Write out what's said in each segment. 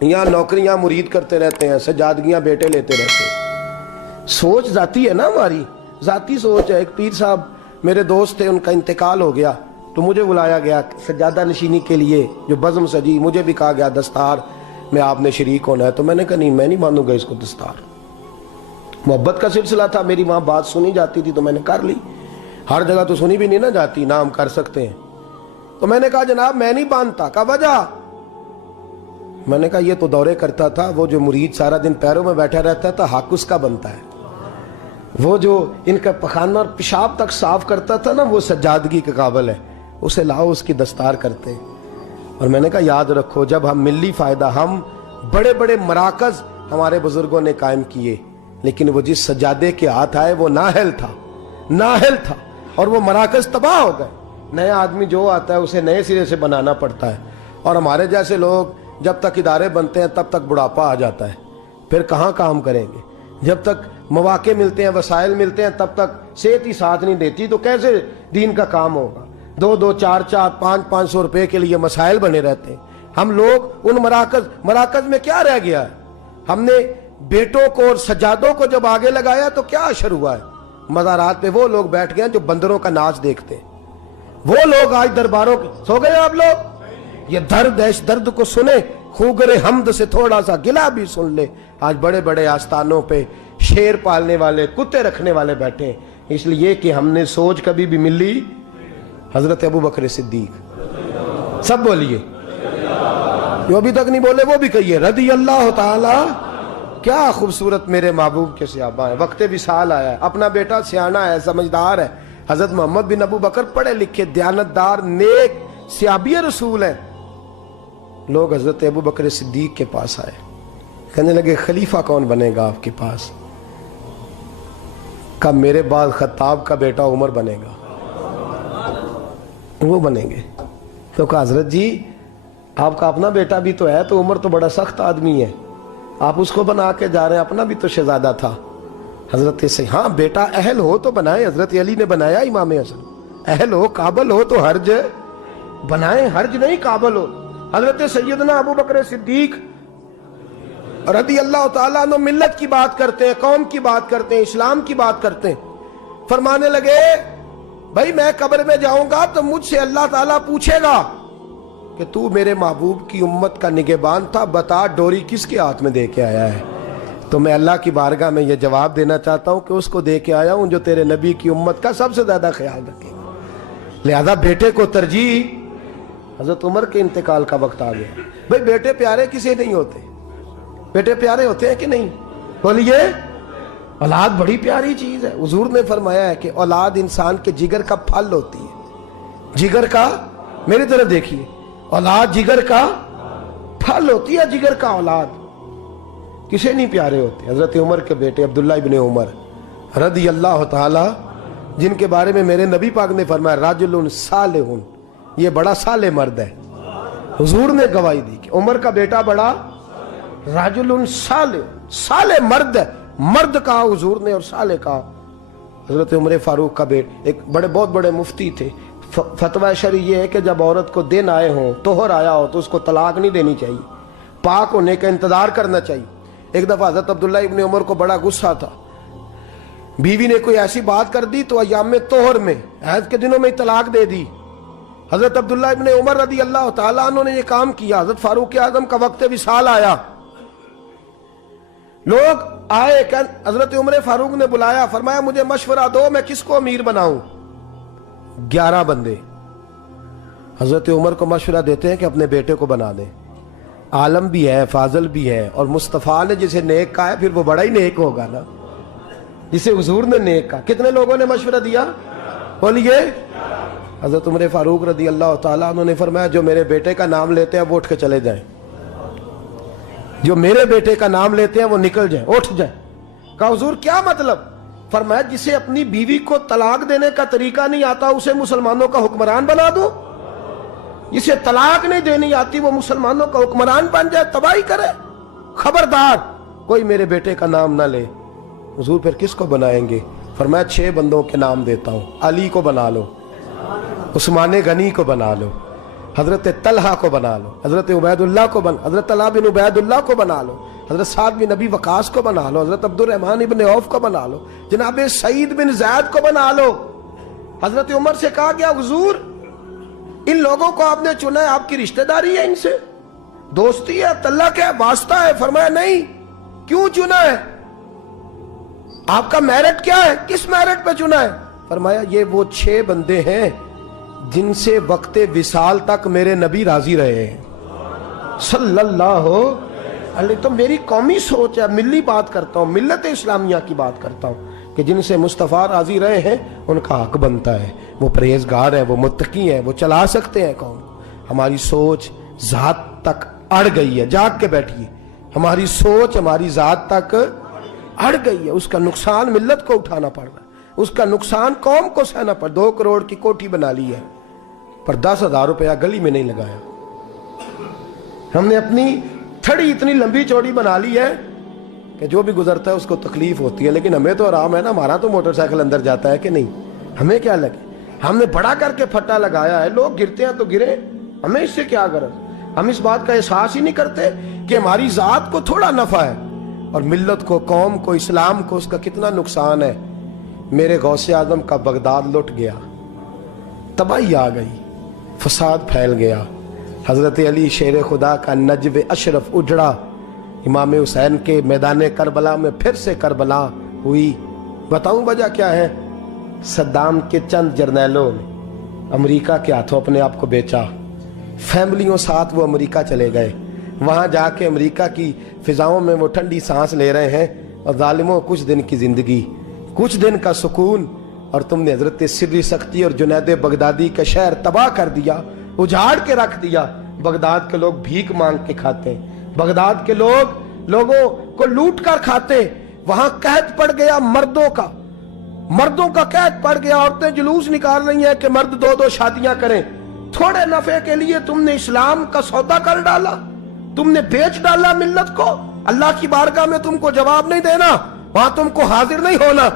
یہاں نوکریاں مرید کرتے رہتے ہیں، سجادگیاں بیٹے لیتے رہتے ہیں۔ سوچ ذاتی ہے نا، ہماری ذاتی سوچ ہے۔ ایک پیر صاحب میرے دوست تھے، ان کا انتقال ہو گیا تو مجھے بلایا گیا سجادہ نشینی کے لیے، جو بزم سجی، مجھے بھی کہا گیا دستار میں آپ نے شریک ہونا ہے۔ تو میں نے کہا نہیں، میں نہیں مانوں گا اس کو دستار۔ محبت کا سلسلہ تھا، میری وہاں بات سنی جاتی تھی تو میں نے کر لی، ہر جگہ تو سنی بھی نہیں نہ جاتی، نہ ہم کر سکتے ہیں۔ تو میں نے کہا جناب میں نہیں باندھتا۔ کہا وجہ؟ میں نے کہا یہ تو دورے کرتا تھا، وہ جو مرید سارا دن پیروں میں بیٹھا رہتا تھا حق اس کا بنتا ہے، وہ جو ان کا پخانہ اور پیشاب تک صاف کرتا تھا نا، وہ سجادگی کے قابل ہے، اسے لاؤ، اس کی دستار کرتے ہیں۔ اور میں نے کہا یاد رکھو، جب ہم ملی فائدہ، ہم بڑے بڑے مراکز ہمارے بزرگوں نے قائم کیے، لیکن وہ جس سجادے کے ہاتھ آئے وہ نااہل تھا، اور وہ مراکز تباہ ہو گئے۔ نیا آدمی جو آتا ہے اسے نئے سرے سے بنانا پڑتا ہے، اور ہمارے جیسے لوگ جب تک ادارے بنتے ہیں تب تک بڑھاپا آ جاتا ہے، پھر کہاں کام کریں گے؟ جب تک مواقع ملتے ہیں، وسائل ملتے ہیں، تب تک صحت ہی ساتھ نہیں دیتی، تو کیسے دین کا کام ہوگا؟ 2-2 4-4 500 روپے کے لیے مسائل بنے رہتے ہیں۔ ہم لوگ ان مراکز میں کیا رہ گیا ہے؟ ہم نے بیٹوں کو اور سجادوں کو جب آگے لگایا تو کیا اثر ہوا ہے؟ مزارات پہ وہ لوگ بیٹھ گئے ہیں جو بندروں کا ناچ دیکھتے ہیں، وہ لوگ آج درباروں کے سو گئے۔ آپ لوگ یہ درد ہے، اس درد کو سنیں، خوگر حمد سے تھوڑا سا گلا بھی سن لے۔ آج بڑے بڑے آستانوں پہ شیر پالنے والے، کتے رکھنے والے بیٹھے ہیں، اس لیے کہ ہم نے سوچ کبھی بھی ملی حضرت ابو بکر صدیق۔ سب بولیے، جو ابھی تک نہیں بولے وہ بھی کہیے رضی اللہ تعالی۔ کیا خوبصورت میرے محبوب کے صحابہ ہیں۔ وقت وصال آیا ہے، اپنا بیٹا سیانا ہے، سمجھدار ہے، حضرت محمد بن ابو بکر پڑھے لکھے، دیانتدار، نیک، صحابی رسول ہیں۔ لوگ حضرت ابو بکر صدیق کے پاس آئے، کہنے لگے خلیفہ کون بنے گا آپ کے پاس؟ کہا میرے بعد خطاب کا بیٹا عمر بنے گا، وہ بنیں گے۔ تو کہا حضرت جی آپ کا اپنا بیٹا بھی تو ہے، تو عمر تو بڑا سخت آدمی ہے، آپ اس کو بنا کے جا رہے ہیں، اپنا بھی تو شہزادہ تھا۔ حضرت سے ہاں بیٹا اہل ہو تو بنائے، حضرت علی نے بنایا امام حسن، اہل ہو قابل ہو تو حرج بنائیں، حرج نہیں قابل ہو۔ حضرت سیدنا ابو بکر صدیق رضی اللہ تعالیٰ عنہ ملت کی بات کرتے ہیں، قوم کی بات کرتے ہیں، اسلام کی بات کرتے ہیں، فرمانے لگے بھائی میں قبر میں جاؤں گا تو مجھ سے اللہ تعالیٰ پوچھے گا کہ تو میرے محبوب کی امت کا نگہبان تھا، بتا ڈوری کس کے ہاتھ میں دے کے آیا ہے؟ تو میں اللہ کی بارگاہ میں یہ جواب دینا چاہتا ہوں کہ اس کو دے کے آیا ہوں جو تیرے نبی کی امت کا سب سے زیادہ خیال رکھے گا۔ لہذا بیٹے کو ترجیح۔ حضرت عمر کے انتقال کا وقت آ گیا۔ بھئی بیٹے پیارے کسے نہیں ہوتے؟ بیٹے پیارے ہوتے ہیں کہ نہیں؟ بولیے، اولاد بڑی پیاری چیز ہے۔ حضور نے فرمایا ہے کہ اولاد انسان کے جگر کا پھل ہوتی ہے، جگر کا، میری طرف دیکھیے، اولاد جگر کا پھل ہوتی ہے، جگر کا اولاد کسے نہیں پیارے ہوتے؟ حضرت عمر کے بیٹے عبداللہ ابن عمر رضی اللہ تعالی، جن کے بارے میں میرے نبی پاک نے فرمایا راجل صالح، یہ بڑا صالح مرد ہے۔ حضور نے گواہی دی کہ عمر کا بیٹا بڑا راجل صالح مرد ہے، مرد کہا حضور نے اور صالح کہا۔ حضرت عمر فاروق کا بیٹا، ایک بہت بڑے مفتی تھے، فتویٰ شرعی یہ ہے کہ جب عورت کو دن آئے ہوں، طہر آیا ہو، تو اس کو طلاق نہیں دینی چاہیے، پاک ہونے کا انتظار کرنا چاہیے۔ ایک دفعہ حضرت عبداللہ ابن عمر کو بڑا غصہ تھا، بیوی نے کوئی ایسی بات کر دی تو ایام طہر میں، حیض کے دنوں میں طلاق دے دی۔ حضرت عبداللہ ابن عمر رضی اللہ تعالیٰ عنہ نے یہ کام کیا۔ حضرت فاروق اعظم کا وقت وصال آیا، لوگ آئے، حضرت عمر فاروق نے بلایا، فرمایا مجھے مشورہ دو میں کس کو امیر بناؤں؟ 11 بندے حضرت عمر کو مشورہ دیتے ہیں کہ اپنے بیٹے کو بنا دیں، عالم بھی ہے، فاضل بھی ہے، اور مصطفیٰ نے جسے نیک کہا ہے پھر وہ بڑا ہی نیک ہوگا نا، جسے حضور نے نیک کہا۔ کتنے لوگوں نے مشورہ دیا؟ بولیے۔ حضرت عمر فاروق رضی اللہ تعالیٰ عنہ نے فرمایا جو میرے بیٹے کا نام لیتے ہیں وہ اٹھ کے چلے جائیں، جو میرے بیٹے کا نام لیتے ہیں وہ نکل جائیں، اٹھ جائیں۔ کہا حضور کیا مطلب؟ فرمایا جسے اپنی بیوی کو طلاق دینے کا طریقہ نہیں آتا اسے مسلمانوں کا حکمران بنا دو، جسے طلاق نہیں دینی آتی وہ مسلمانوں کا حکمران بن جائے، تباہی کرے۔ خبردار کوئی میرے بیٹے کا نام نہ لے۔ حضور پھر کس کو بنائیں گے؟ فرمایا 6 بندوں کے نام دیتا ہوں، علی کو بنا لو، عثمان غنی کو بنا لو، حضرت طلحہ کو بنا لو, حضرت عبیداللہ کو حضرت طلحہ بن عبیداللہ کو بنا لو, حضرت سعد بن نبی وقاص کو بنا لو, حضرت عبد الرحمن ابن عوف کو بنا لو, جناب سعید بن زید کو بنا لو. حضرت عمر سے کہا گیا حضور ان لوگوں کو آپ نے چنا ہے, آپ کی رشتہ داری ہے ان سے, دوستی ہے, تعلق ہے, واسطہ ہے. فرمایا نہیں, کیوں چنا ہے, آپ کا میرٹ کیا ہے, کس میرٹ پہ چنا ہے؟ فرمایا یہ وہ 6 بندے ہیں جن سے وقت وصال تک میرے نبی راضی رہے ہیں صلی اللہ علیہ. تو میری قومی سوچ ہے, ملی بات کرتا ہوں, ملت اسلامیہ کی بات کرتا ہوں کہ جن سے مصطفیٰ راضی رہے ہیں ان کا حق بنتا ہے, وہ پرہیزگار ہیں, وہ متقی ہیں, وہ چلا سکتے ہیں قوم. ہماری سوچ ذات تک اڑ گئی ہے, جاگ کے بیٹھیے, ہماری سوچ ہماری ذات تک اڑ گئی ہے. اس کا نقصان ملت کو اٹھانا پڑ رہا ہے, اس کا نقصان قوم کو سہنا پڑ. 2 کروڑ کی کوٹھی بنا لی ہے پر 10,000 روپیہ گلی میں نہیں لگایا. ہم نے اپنی تھڑی اتنی لمبی چوڑی بنا لی ہے کہ جو بھی گزرتا ہے اس کو تکلیف ہوتی ہے, لیکن ہمیں تو آرام ہے نا, ہمارا تو موٹر سائیکل اندر جاتا ہے کہ نہیں, ہمیں کیا لگے. ہم نے بڑا کر کے پھٹا لگایا ہے, لوگ گرتے ہیں تو گرے, ہمیں اس سے کیا غرض. ہم اس بات کا احساس ہی نہیں کرتے کہ ہماری ذات کو تھوڑا نفع ہے اور ملت کو, قوم کو, اسلام کو اس کا کتنا نقصان ہے. میرے غوث اعظم کا بغداد لٹ گیا, تباہی آ گئی, فساد پھیل گیا. حضرت علی شیر خدا کا نجف اشرف اجڑا, امام حسین کے میدان کربلا میں پھر سے کربلا ہوئی. بتاؤں وجہ کیا ہے؟ صدام کے چند جرنیلوں نے امریکہ کے ہاتھوں اپنے آپ کو بیچا, فیملیوں ساتھ وہ امریکہ چلے گئے. وہاں جا کے امریکہ کی فضاؤں میں وہ ٹھنڈی سانس لے رہے ہیں, اور ظالموں کچھ دن کی زندگی, کچھ دن کا سکون, اور تم نے حضرت سری سختی اور جنید بغدادی کا شہر تباہ کر دیا, اجاڑ کے رکھ دیا. بغداد کے لوگ بھیک مانگ کے کھاتے ہیں, بغداد کے لوگ لوگوں کو لوٹ کر کھاتے. وہاں قحط پڑ گیا مردوں کا قحط پڑ گیا. عورتیں جلوس نکال رہی ہیں کہ مرد 2 شادیاں کریں. تھوڑے نفع کے لیے تم نے اسلام کا سودا کر ڈالا, تم نے بیچ ڈالا ملت کو. اللہ کی بارگاہ میں تم کو جواب نہیں دینا, وہاں تم کو حاضر نہیں ہونا.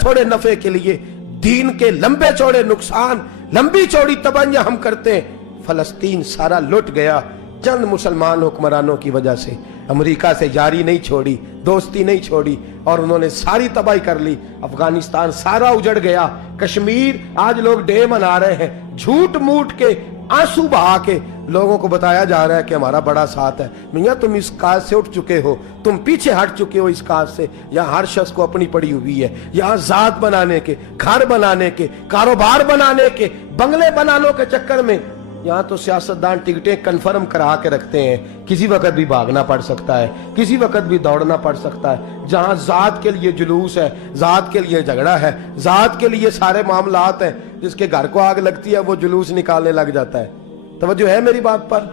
تھوڑے نفع کے لیے دین کے لمبے چوڑے نقصان, لمبی چوڑی تباہیاں ہم کرتے ہیں. فلسطین سارا لٹ گیا چند مسلمان حکمرانوں کی وجہ سے. امریکہ سے یاری نہیں چھوڑی, دوستی نہیں چھوڑی, اور انہوں نے ساری تباہی کر لی. افغانستان سارا اجڑ گیا. کشمیر آج لوگ ڈے منا رہے ہیں, جھوٹ موٹ کے, آنسو بہا کے لوگوں کو بتایا جا رہا ہے کہ ہمارا بڑا ساتھ ہے. میاں تم اس کاج سے اٹھ چکے ہو, تم پیچھے ہٹ چکے ہو اس کاج سے. یہاں ہر شخص کو اپنی پڑی ہوئی ہے. یہاں ذات بنانے کے, گھر بنانے کے, کاروبار بنانے کے, بنگلے بنانے کے چکر میں یہاں تو سیاستدان ٹکٹیں کنفرم کرا کے رکھتے ہیں. کسی وقت بھی بھاگنا پڑ سکتا ہے, کسی وقت بھی دوڑنا پڑ سکتا ہے. جہاں ذات کے لیے جلوس ہے, ذات کے لیے جھگڑا ہے, ذات کے لیے سارے معاملات ہیں, جس کے گھر کو آگ لگتی ہے وہ جلوس نکالنے لگ جاتا ہے. توجہ ہے میری بات پر؟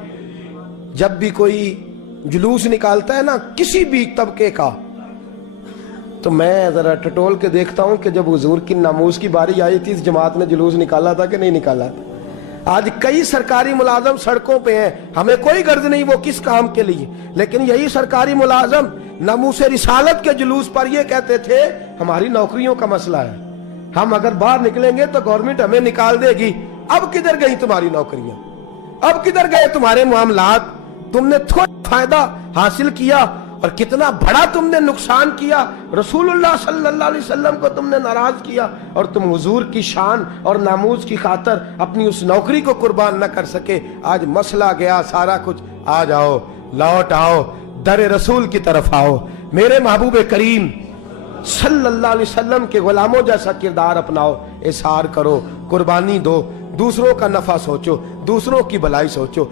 جب بھی کوئی جلوس نکالتا ہے نا کسی بھی طبقے کا, تو میں ذرا ٹٹول کے دیکھتا ہوں کہ جب حضور کی ناموس کی باری آئی تھی اس جماعت نے جلوس نکالا تھا کہ نہیں نکالا تھا. آج کئی سرکاری ملازم سڑکوں پہ ہیں, ہمیں کوئی غرض نہیں وہ کس کام کے لیے, لیکن یہی سرکاری ملازم ناموس رسالت کے جلوس پر یہ کہتے تھے ہماری نوکریوں کا مسئلہ ہے, ہم اگر باہر نکلیں گے تو گورنمنٹ ہمیں نکال دے گی. اب کدھر گئی تمہاری نوکریاں, اب کدھر گئے تمہارے معاملات؟ تم نے تھوڑا فائدہ حاصل کیا اور کتنا بڑا تم نے نقصان کیا. رسول اللہ صلی اللہ علیہ وسلم کو تم نے ناراض کیا, اور تم حضور کی شان اور ناموس کی خاطر اپنی اس نوکری کو قربان نہ کر سکے. آج مسئلہ گیا سارا کچھ, آ جاؤ, لوٹ آؤ, در رسول کی طرف آؤ. میرے محبوب کریم صلی اللہ علیہ وسلم کے غلاموں جیسا کردار اپناؤ, اظہار کرو, قربانی دو, دوسروں کا نفع سوچو, دوسروں کی بھلائی سوچو.